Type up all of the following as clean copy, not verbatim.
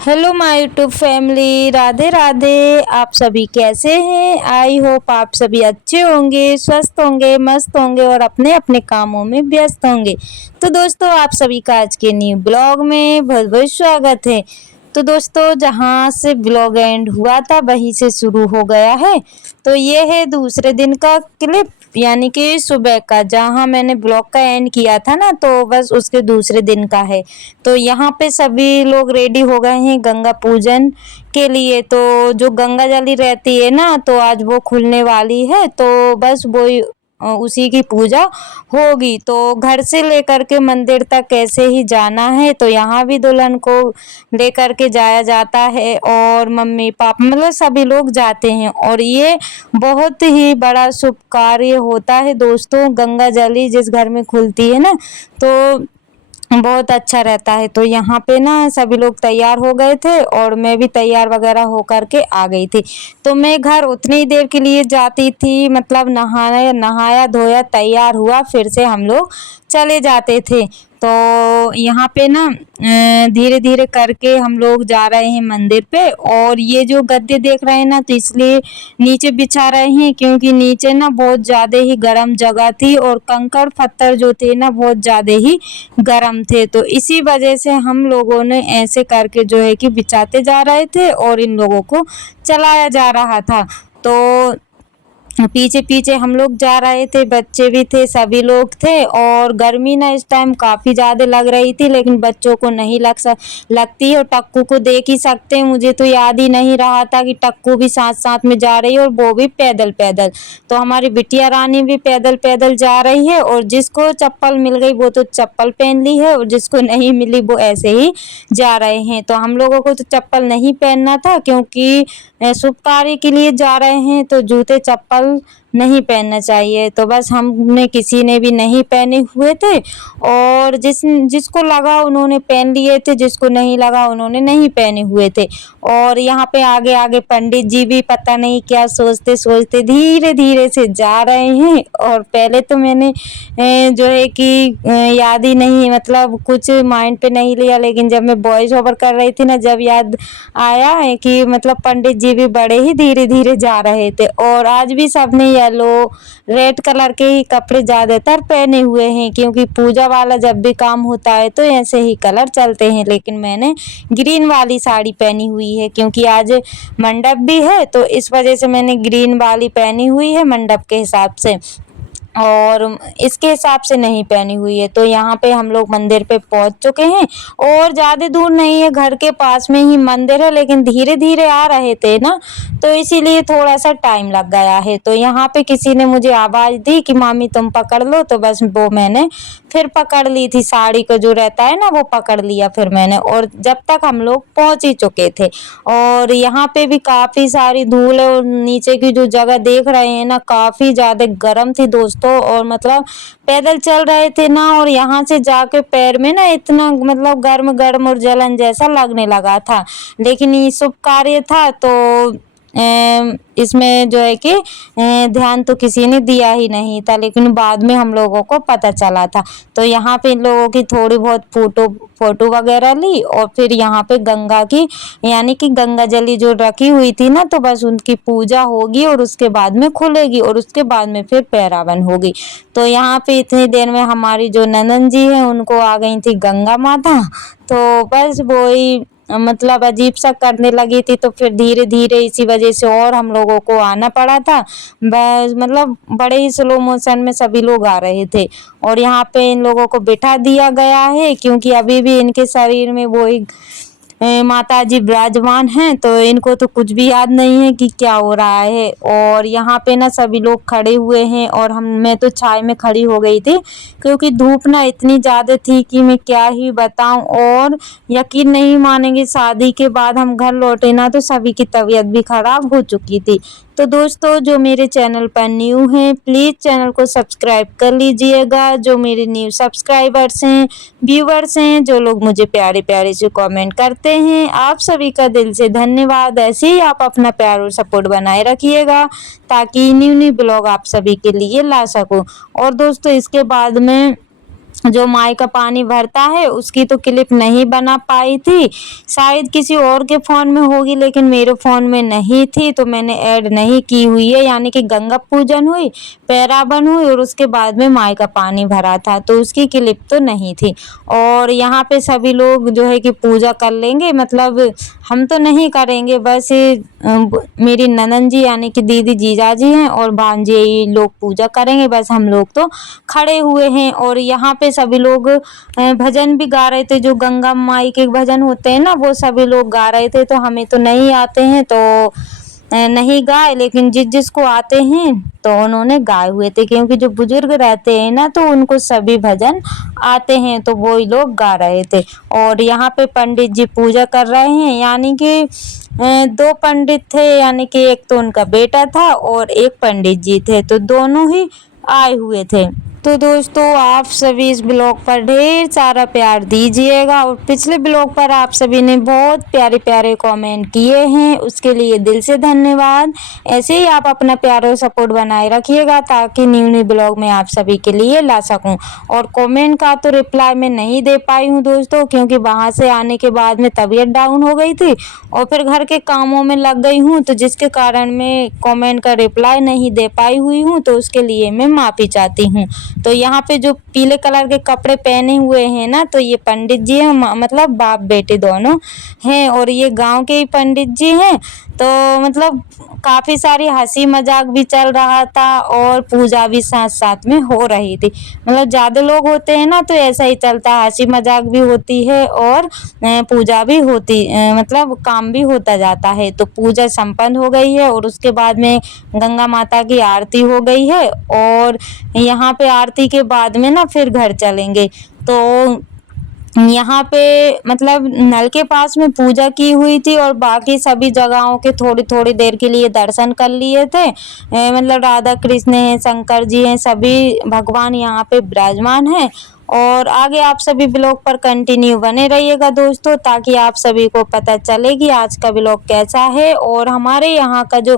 Hello my YouTube family, Radhe Radhe. आप सभी कैसे हैं? आई होप आप सभी अच्छे होंगे, स्वस्थ होंगे, मस्त होंगे और अपने अपने कामों में व्यस्त होंगे। तो दोस्तों, आप सभी का आज के न्यू ब्लॉग में बहुत बहुत स्वागत है। तो दोस्तों, जहाँ से ब्लॉग एंड हुआ था वहीं से शुरू हो गया है। तो ये है दूसरे दिन का क्लिप, यानी कि सुबह का, जहाँ मैंने ब्लॉग का एंड किया था ना, तो बस उसके दूसरे दिन का है। तो यहाँ पे सभी लोग रेडी हो गए हैं गंगा पूजन के लिए। तो जो गंगा जली रहती है ना, तो आज वो खुलने वाली है, तो बस वो उसी की पूजा होगी। तो घर से लेकर के मंदिर तक कैसे ही जाना है, तो यहाँ भी दुल्हन को लेकर के जाया जाता है और मम्मी पापा मतलब सभी लोग जाते हैं। और ये बहुत ही बड़ा शुभ कार्य होता है दोस्तों। गंगा जली जिस घर में खुलती है ना, तो बहुत अच्छा रहता है। तो यहाँ पे ना सभी लोग तैयार हो गए थे और मैं भी तैयार वगैरह हो करके आ गई थी। तो मैं घर उतनी ही देर के लिए जाती थी, मतलब नहाया नहाया धोया तैयार हुआ, फिर से हम लोग चले जाते थे। तो यहाँ पे ना धीरे धीरे करके हम लोग जा रहे हैं मंदिर पे। और ये जो गद्दे देख रहे हैं ना, तो इसलिए नीचे बिछा रहे हैं क्योंकि नीचे ना बहुत ज़्यादा ही गर्म जगह थी और कंकड़ पत्थर जो थे ना बहुत ज़्यादा ही गर्म थे। तो इसी वजह से हम लोगों ने ऐसे करके जो है कि बिछाते जा रहे थे और इन लोगों को चलाया जा रहा था। तो पीछे पीछे हम लोग जा रहे थे, बच्चे भी थे, सभी लोग थे। और गर्मी ना इस टाइम काफ़ी ज़्यादा लग रही थी, लेकिन बच्चों को नहीं लगती है। और टक्कू को देख ही सकते हैं, मुझे तो याद ही नहीं रहा था कि टक्कू भी साथ साथ में जा रही है और वो भी पैदल पैदल। तो हमारी बिटिया रानी भी पैदल पैदल जा रही है और जिसको चप्पल मिल गई वो तो चप्पल पहन ली है और जिसको नहीं मिली वो ऐसे ही जा रहे हैं। तो हम लोगों को तो चप्पल नहीं पहनना था क्योंकि शुभ कार्य के लिए जा रहे हैं, तो जूते चप्पल नहीं पहनना चाहिए। तो बस हमने किसी ने भी नहीं पहने हुए थे और जिसको लगा उन्होंने पहन लिए थे, जिसको नहीं लगा उन्होंने नहीं पहने हुए थे। और यहाँ पे आगे आगे पंडित जी भी पता नहीं क्या सोचते सोचते धीरे धीरे से जा रहे हैं। और पहले तो मैंने जो है कि याद ही नहीं, मतलब कुछ माइंड पे नहीं लिया, लेकिन जब मैं वॉइस ओवर कर रही थी ना, जब याद आया है कि मतलब पंडित जी भी बड़े ही धीरे धीरे जा रहे थे। और आज भी सबने येलो रेड कलर के ही कपड़े ज़्यादातर पहने हुए हैं क्योंकि पूजा वाला जब भी काम होता है तो ऐसे ही कलर चलते हैं। लेकिन मैंने ग्रीन वाली साड़ी पहनी हुई है क्योंकि आज मंडप भी है, तो इस वजह से मैंने ग्रीन वाली पहनी हुई है मंडप के हिसाब से, और इसके हिसाब से नहीं पहनी हुई है। तो यहाँ पे हम लोग मंदिर पे पहुँच चुके हैं और ज़्यादा दूर नहीं है, घर के पास में ही मंदिर है, लेकिन धीरे धीरे आ रहे थे ना, तो इसीलिए थोड़ा सा टाइम लग गया है। तो यहाँ पे किसी ने मुझे आवाज़ दी कि मामी तुम पकड़ लो, तो बस वो मैंने फिर पकड़ ली थी, साड़ी का जो रहता है ना वो पकड़ लिया फिर मैंने। और जब तक हम लोग पहुँच ही चुके थे। और यहाँ पे भी काफ़ी सारी धूल है और नीचे की जो जगह देख रहे हैं ना, काफ़ी ज़्यादा गर्म थी दोस्तों। और मतलब पैदल चल रहे थे ना, और यहाँ से जाके पैर में ना इतना मतलब गर्म गर्म और जलन जैसा लगने लगा था। लेकिन ये शुभ कार्य था, तो इसमें जो है कि ध्यान तो किसी ने दिया ही नहीं था, लेकिन बाद में हम लोगों को पता चला था। तो यहाँ पे इन लोगों की थोड़ी बहुत फोटो वगैरह ली और फिर यहाँ पे गंगा की, यानी कि गंगा जली जो रखी हुई थी ना, तो बस उनकी पूजा होगी और उसके बाद में खुलेगी और उसके बाद में फिर पैरावन होगी। तो यहाँ पे इतनी देर में हमारी जो ननद जी हैं उनको आ गई थी गंगा माता। तो बस वही मतलब अजीब सा करने लगी थी, तो फिर धीरे धीरे इसी वजह से और हम लोगों को आना पड़ा था। बस मतलब बड़े ही स्लो मोशन में सभी लोग आ रहे थे। और यहाँ पे इन लोगों को बिठा दिया गया है क्योंकि अभी भी इनके शरीर में वो एक माता जी विराजमान हैं, तो इनको तो कुछ भी याद नहीं है कि क्या हो रहा है। और यहाँ पे ना सभी लोग खड़े हुए हैं और मैं तो छाई में खड़ी हो गई थी क्योंकि धूप ना इतनी ज़्यादा थी कि मैं क्या ही बताऊं। और यकीन नहीं मानेंगे, शादी के बाद हम घर लौटे ना, तो सभी की तबीयत भी खराब हो चुकी थी। तो दोस्तों, जो मेरे चैनल पर न्यू हैं प्लीज़ चैनल को सब्सक्राइब कर लीजिएगा। जो मेरे न्यू सब्सक्राइबर्स हैं, व्यूवर्स हैं, जो लोग मुझे प्यारे प्यारे से कमेंट करते हैं, आप सभी का दिल से धन्यवाद। ऐसे ही आप अपना प्यार और सपोर्ट बनाए रखिएगा ताकि न्यू न्यू ब्लॉग आप सभी के लिए ला सकूं। और दोस्तों, इसके बाद में जो माई का पानी भरता है उसकी तो क्लिप नहीं बना पाई थी, शायद किसी और के फ़ोन में होगी लेकिन मेरे फ़ोन में नहीं थी तो मैंने ऐड नहीं की हुई है। यानी कि गंगा पूजन हुई, पैराबन हुई और उसके बाद में माई का पानी भरा था तो उसकी क्लिप तो नहीं थी। और यहाँ पे सभी लोग जो है कि पूजा कर लेंगे, मतलब हम तो नहीं करेंगे, बस मेरी ननंद जी यानी कि दीदी जीजाजी हैं और भांजे ये लोग पूजा करेंगे, बस हम लोग तो खड़े हुए हैं। और यहाँ पे सभी लोग भजन भी गा रहे थे, जो गंगा माई के भजन होते हैं ना वो सभी लोग गा रहे थे। तो हमें तो नहीं आते हैं तो नहीं गाए, लेकिन जिसको आते हैं तो उन्होंने गाए हुए थे, क्योंकि जो बुजुर्ग रहते हैं ना तो उनको सभी भजन आते हैं तो वो ही लोग गा रहे थे। और यहाँ पे पंडित जी पूजा कर रहे हैं, यानी कि दो पंडित थे, यानी कि एक तो उनका बेटा था और एक पंडित जी थे, तो दोनों ही आए हुए थे। तो दोस्तों आप सभी इस ब्लॉग पर ढेर सारा प्यार दीजिएगा और पिछले ब्लॉग पर आप सभी ने बहुत प्यारे प्यारे कमेंट किए हैं, उसके लिए दिल से धन्यवाद। ऐसे ही आप अपना प्यार और सपोर्ट बनाए रखिएगा ताकि न्यू न्यू ब्लॉग में आप सभी के लिए ला सकूं। और कमेंट का तो रिप्लाई मैं नहीं दे पाई हूं दोस्तों, क्योंकि वहां से आने के बाद में तबीयत डाउन हो गई थी और फिर घर के कामों में लग गई हूँ, तो जिसके कारण मैं कमेंट का रिप्लाई नहीं दे पाई हुई हूँ, तो उसके लिए मैं माफ़ी चाहती हूँ। तो यहाँ पे जो पीले कलर के कपड़े पहने हुए हैं ना तो ये पंडित जी हैं, मतलब बाप बेटे दोनों हैं और ये गांव के ही पंडित जी हैं। तो मतलब काफ़ी सारी हंसी मजाक भी चल रहा था और पूजा भी साथ साथ में हो रही थी। मतलब ज़्यादा लोग होते हैं ना तो ऐसा ही चलता है, हंसी मजाक भी होती है और पूजा भी होती, मतलब काम भी होता जाता है। तो पूजा संपन्न हो गई है और उसके बाद में गंगा माता की आरती हो गई है और यहाँ पे आरती के बाद में ना फिर घर चलेंगे। तो यहाँ पे मतलब नल के पास में पूजा की हुई थी और बाकी सभी जगहों के थोड़ी थोड़ी देर के लिए दर्शन कर लिए थे। मतलब राधा कृष्ण हैं, शंकर जी हैं, सभी भगवान यहाँ पे विराजमान हैं। और आगे आप सभी ब्लॉग पर कंटिन्यू बने रहिएगा दोस्तों, ताकि आप सभी को पता चले कि आज का ब्लॉग कैसा है और हमारे यहाँ का जो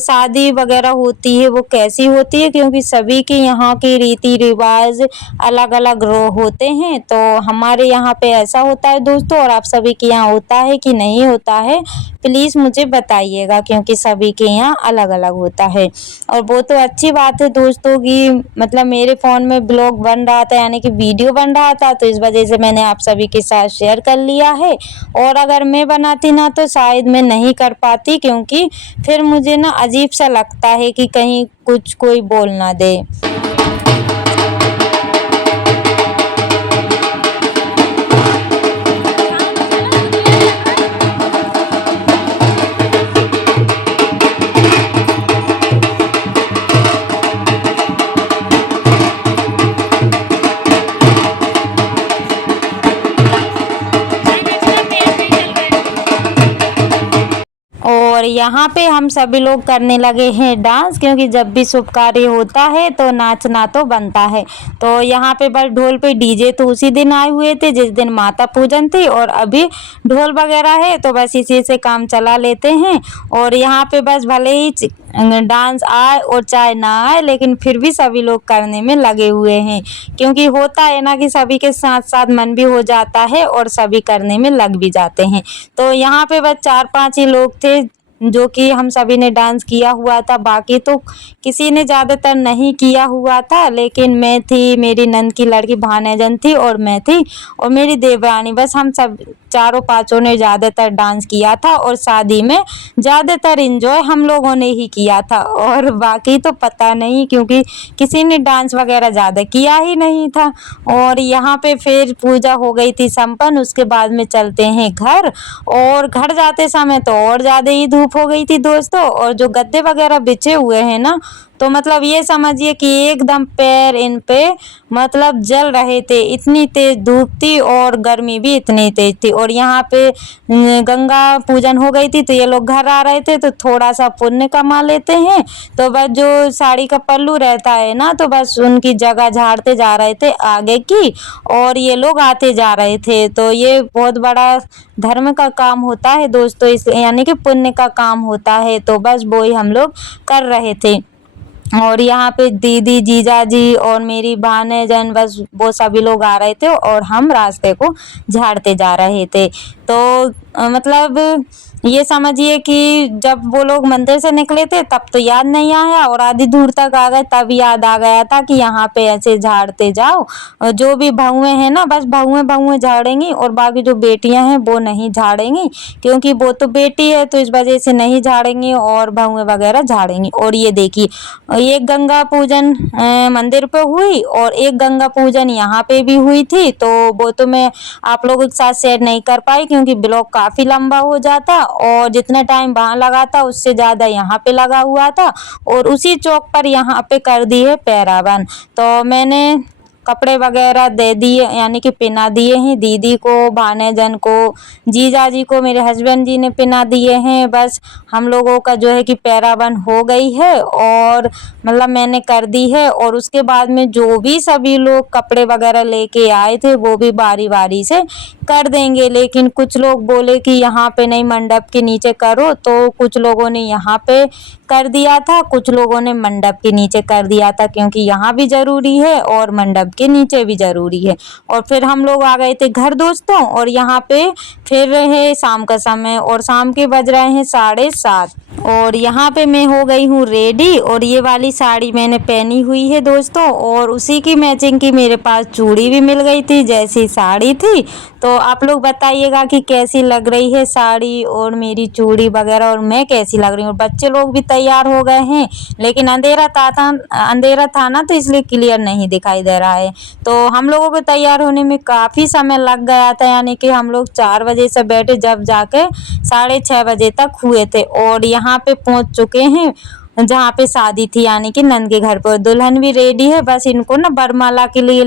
शादी वगैरह होती है वो कैसी होती है, क्योंकि सभी के यहाँ के रीति रिवाज अलग अलग होते हैं। तो हमारे यहाँ पे ऐसा होता है दोस्तों, और आप सभी के यहाँ होता है कि नहीं होता है प्लीज़ मुझे बताइएगा, क्योंकि सभी के यहाँ अलग अलग होता है। और वो तो अच्छी बात है दोस्तों कि मतलब मेरे फ़ोन में ब्लॉग बन रहा था, यानी कि वीडियो बन रहा था, तो इस वजह से मैंने आप सभी के साथ शेयर कर लिया है। और अगर मैं बनाती ना तो शायद मैं नहीं कर पाती, क्योंकि फिर मुझे ना अजीब सा लगता है कि कहीं कुछ कोई बोल ना दे। और यहाँ पे हम सभी लोग करने लगे हैं डांस, क्योंकि जब भी शुभ कार्य होता है तो नाचना तो बनता है। तो यहाँ पे बस ढोल पे डीजे तो उसी दिन आए हुए थे जिस दिन माता पूजन थी, और अभी ढोल वगैरह है तो बस इसी से काम चला लेते हैं। और यहाँ पे बस भले ही डांस आए और चाहे ना आए, लेकिन फिर भी सभी लोग करने में लगे हुए हैं, क्योंकि होता है ना कि सभी के साथ साथ मन भी हो जाता है और सभी करने में लग भी जाते हैं। तो यहाँ पे बस 4-5 ही लोग थे जो कि हम सभी ने डांस किया हुआ था, बाकी तो किसी ने ज़्यादातर नहीं किया हुआ था। लेकिन मैं थी, मेरी नंद की लड़की भानेजन थी और मैं थी और मेरी देवरानी, बस हम सब चारों पाँचों ने ज़्यादातर डांस किया था। और शादी में ज़्यादातर इंजॉय हम लोगों ने ही किया था, और बाकी तो पता नहीं, क्योंकि किसी ने डांस वगैरह ज़्यादा किया ही नहीं था। और यहाँ पे फिर पूजा हो गई थी संपन्न, उसके बाद में चलते हैं घर। और घर जाते समय तो और ज़्यादा ही धूप हो गई थी दोस्तों, और जो गद्दे वगैरह बिछे हुए हैं ना तो मतलब ये समझिए कि एकदम पैर इन पे मतलब जल रहे थे, इतनी तेज धूप थी और गर्मी भी इतनी तेज थी। और यहाँ पे गंगा पूजन हो गई थी तो ये लोग घर आ रहे थे तो थोड़ा सा पुण्य कमा लेते हैं। तो बस जो साड़ी का पल्लू रहता है ना तो बस उनकी जगह झाड़ते जा रहे थे आगे की, और ये लोग आते जा रहे थे। तो ये बहुत बड़ा धर्म का काम होता है दोस्तों, इस यानी कि पुण्य का काम होता है, तो बस वो ही हम लोग कर रहे थे। और यहाँ पे दीदी, जीजा जी और मेरी भानेजन, बस वो सभी लोग आ रहे थे और हम रास्ते को झाड़ते जा रहे थे। तो मतलब ये समझिए कि जब वो लोग मंदिर से निकले थे तब तो याद नहीं आया, और आधी दूर तक आ गए तब याद आ गया था कि यहाँ पे ऐसे झाड़ते जाओ। और जो भी बहुएं हैं ना, बस बहुएं बहुएं झाड़ेंगी और बाकी जो बेटियां हैं वो नहीं झाड़ेंगी, क्योंकि वो तो बेटी है तो इस वजह से नहीं झाड़ेंगी और बहुएं वगैरह झाड़ेंगी। और ये देखिए, एक गंगा पूजन मंदिर पे हुई और एक गंगा पूजन यहाँ पे भी हुई थी। तो वो तो मैं आप लोगों के साथ शेयर नहीं कर पाई क्योंकि ब्लॉग काफ़ी लंबा हो जाता, और जितना टाइम वहाँ लगा था उससे ज़्यादा यहाँ पे लगा हुआ था। और उसी चौक पर यहाँ पे कर दी है पैरावन। तो मैंने कपड़े वगैरह दे दिए, यानी कि पहना दिए हैं दीदी को, भानेजन को, जीजा जी को मेरे हस्बैंड जी ने पहना दिए हैं। बस हम लोगों का जो है कि पैरावन हो गई है और मतलब मैंने कर दी है। और उसके बाद में जो भी सभी लोग कपड़े वगैरह लेके आए थे वो भी बारी बारी से कर देंगे, लेकिन कुछ लोग बोले कि यहाँ पे नहीं, मंडप के नीचे करो, तो कुछ लोगों ने यहाँ पे कर दिया था, कुछ लोगों ने मंडप के नीचे कर दिया था, क्योंकि यहाँ भी ज़रूरी है और मंडप के नीचे भी ज़रूरी है। और फिर हम लोग आ गए थे घर दोस्तों, और यहाँ पे फिर है शाम का समय और शाम के बज रहे हैं 7:30, और यहाँ पे मैं हो गई हूँ रेडी। और ये वाली साड़ी मैंने पहनी हुई है दोस्तों, और उसी की मैचिंग की मेरे पास चूड़ी भी मिल गई थी जैसी साड़ी थी। तो आप लोग बताइएगा कि कैसी लग रही है साड़ी और मेरी चूड़ी वगैरह, और मैं कैसी लग रही हूँ। बच्चे लोग भी तैयार हो गए हैं, लेकिन अंधेरा था ना, तो इसलिए क्लियर नहीं दिखाई दे रहा है। तो हम लोगों को तैयार होने में काफ़ी समय लग गया था, यानी कि हम लोग 4 बजे से बैठे जब जाके 6:30 बजे तक हुए थे, और यहाँ पे पहुँच चुके हैं जहाँ पे शादी थी, यानी कि नंद के घर पर। दुल्हन भी रेडी है, बस इनको ना बरमाला के लिए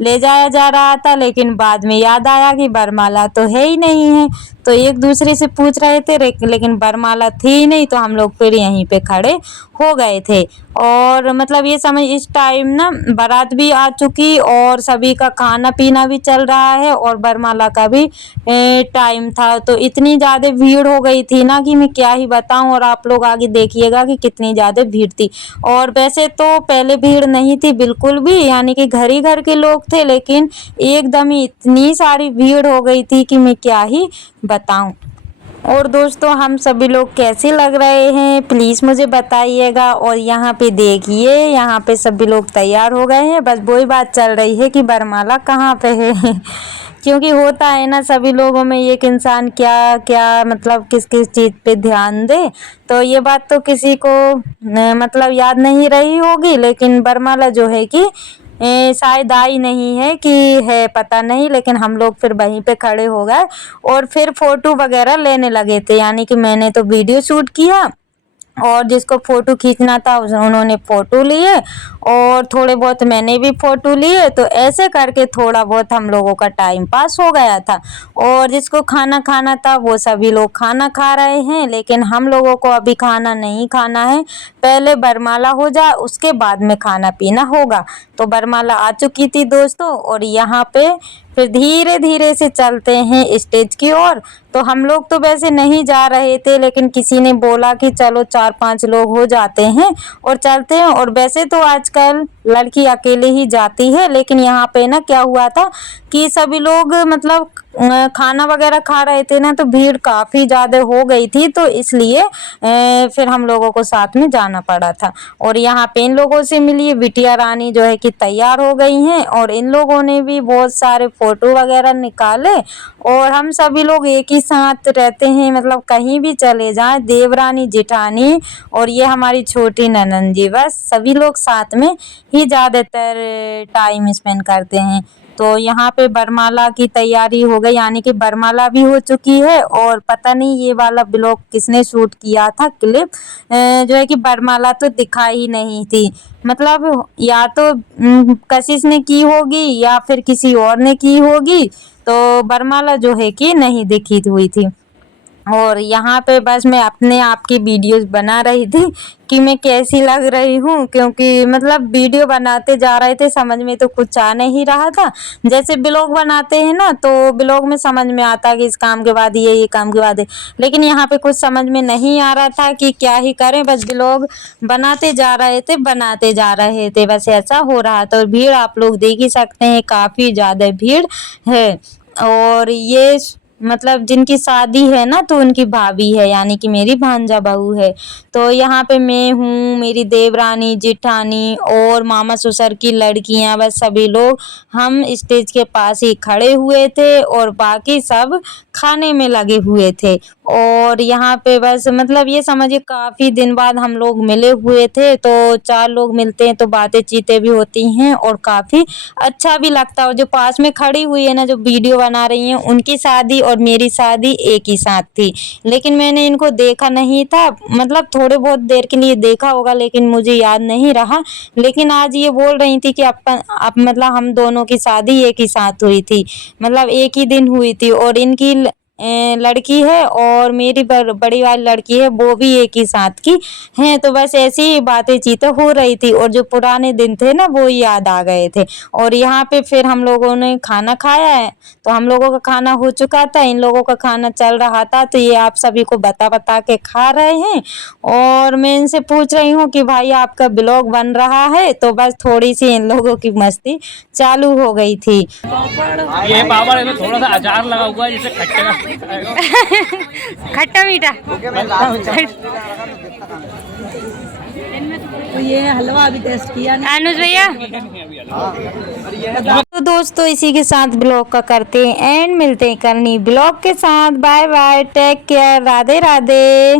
ले जाया जा रहा था, लेकिन बाद में याद आया कि बरमाला तो है ही नहीं है। तो एक दूसरे से पूछ रहे थे, लेकिन बरमाला थी ही नहीं, तो हम लोग फिर यहीं पे खड़े हो गए थे। और मतलब ये समझ, इस टाइम ना बारात भी आ चुकी और सभी का खाना पीना भी चल रहा है और बरमाला का भी टाइम था। तो इतनी ज़्यादा भीड़ हो गई थी ना कि मैं क्या ही बताऊं, और आप लोग आगे देखिएगा कि कितनी ज़्यादा भीड़ थी। और वैसे तो पहले भीड़ नहीं थी बिल्कुल भी, यानी कि घर ही घर के लोग थे, लेकिन एकदम ही इतनी सारी भीड़ हो गई थी कि मैं क्या ही बताऊं। और दोस्तों, हम सभी लोग कैसे लग रहे हैं प्लीज़ मुझे बताइएगा। और यहाँ पे देखिए, यहाँ पे सभी लोग तैयार हो गए हैं, बस वही बात चल रही है कि बरमाला कहाँ पे है क्योंकि होता है ना सभी लोगों में, एक इंसान क्या क्या मतलब किस किस चीज़ पे ध्यान दे। तो ये बात तो किसी को मतलब याद नहीं रही होगी, लेकिन बरमाला जो है कि शायद आई नहीं है कि है, पता नहीं। लेकिन हम लोग फिर वहीं पे खड़े हो गए और फिर फ़ोटो वगैरह लेने लगे थे, यानी कि मैंने तो वीडियो शूट किया और जिसको फ़ोटो खींचना था उन्होंने फ़ोटो लिए और थोड़े बहुत मैंने भी फ़ोटो लिए। तो ऐसे करके थोड़ा बहुत हम लोगों का टाइम पास हो गया था। और जिसको खाना खाना था वो सभी लोग खाना खा रहे हैं, लेकिन हम लोगों को अभी खाना नहीं खाना है, पहले बरमाला हो जाए उसके बाद में खाना पीना होगा। तो बरमाला आ चुकी थी दोस्तों, और यहाँ पे फिर धीरे धीरे से चलते हैं स्टेज की ओर। तो हम लोग तो वैसे नहीं जा रहे थे, लेकिन किसी ने बोला कि चलो 4-5 लोग हो जाते हैं और चलते हैं। और वैसे तो आजकल लड़की अकेले ही जाती है, लेकिन यहाँ पे ना क्या हुआ था कि सभी लोग मतलब खाना वगैरह खा रहे थे ना, तो भीड़ काफ़ी ज़्यादा हो गई थी, तो इसलिए फिर हम लोगों को साथ में जाना पड़ा था। और यहाँ पे इन लोगों से मिली बिटिया रानी जो है कि तैयार हो गई हैं, और इन लोगों ने भी बहुत सारे फ़ोटो वगैरह निकाले। और हम सभी लोग एक ही साथ रहते हैं, मतलब कहीं भी चले जाएं, देवरानी, जेठानी और ये हमारी छोटी ननंद जी, बस सभी लोग साथ में ही ज़्यादातर टाइम स्पेंड करते हैं। तो यहाँ पे बरमाला की तैयारी हो गई, यानी कि बरमाला भी हो चुकी है। और पता नहीं ये वाला ब्लॉग किसने शूट किया था क्लिप, जो है कि बरमाला तो दिखाई ही नहीं थी, मतलब या तो कशिश ने की होगी या फिर किसी और ने की होगी। तो बरमाला जो है कि नहीं दिखी हुई थी। और यहाँ पे बस मैं अपने आप की वीडियोस बना रही थी कि मैं कैसी लग रही हूँ, क्योंकि मतलब वीडियो बनाते जा रहे थे, समझ में तो कुछ आ नहीं रहा था। जैसे ब्लॉग बनाते हैं ना, तो ब्लॉग में समझ में आता है कि इस काम के बाद ये काम के बाद ये, लेकिन यहाँ पे कुछ समझ में नहीं आ रहा था कि क्या ही करें। बस ब्लॉग बनाते जा रहे थे, बस ऐसा हो रहा था। और भीड़ आप लोग देख ही सकते हैं, काफ़ी ज़्यादा भीड़ है। और ये मतलब जिनकी शादी है ना, तो उनकी भाभी है, यानी कि मेरी भांजा बहू है। तो यहाँ पे मैं हूँ, मेरी देवरानी, जेठानी और मामा ससुर की लड़कियाँ, बस सभी लोग हम स्टेज के पास ही खड़े हुए थे और बाकी सब खाने में लगे हुए थे। और यहाँ पे बस मतलब ये समझिए काफ़ी दिन बाद हम लोग मिले हुए थे, तो 4 लोग मिलते हैं तो बातें चीतें भी होती हैं और काफ़ी अच्छा भी लगता है। और जो पास में खड़ी हुई है ना, जो वीडियो बना रही हैं, उनकी शादी और मेरी शादी एक ही साथ थी, लेकिन मैंने इनको देखा नहीं था। मतलब थोड़े बहुत देर के लिए देखा होगा, लेकिन मुझे याद नहीं रहा। लेकिन आज ये बोल रही थी कि अपन अब मतलब हम दोनों की शादी एक ही साथ हुई थी, मतलब एक ही दिन हुई थी। और इनकी लड़की है और मेरी बड़ी वाली लड़की है, वो भी एक ही साथ की हैं। तो बस ऐसी ही बातें चीतें हो रही थी और जो पुराने दिन थे ना, वो याद आ गए थे। और यहाँ पे फिर हम लोगों ने खाना खाया है, तो हम लोगों का खाना हो चुका था, इन लोगों का खाना चल रहा था, तो ये आप सभी को बता के खा रहे हैं। और मैं इनसे पूछ रही हूँ कि भाई आपका ब्लॉग बन रहा है, तो बस थोड़ी सी इन लोगों की मस्ती चालू हो गई थी। ये पापड़ में थोड़ा सा अचार लगा हुआ है, जिससे खट्टा खट्टा मीठा। तो ये हलवा अभी टेस्ट किया नहीं। अनुज भैया, तो दोस्तों इसी के साथ ब्लॉग का करते हैं एंड, मिलते हैं कल नई ब्लॉग के साथ। Bye bye, take care, Radhe Radhe.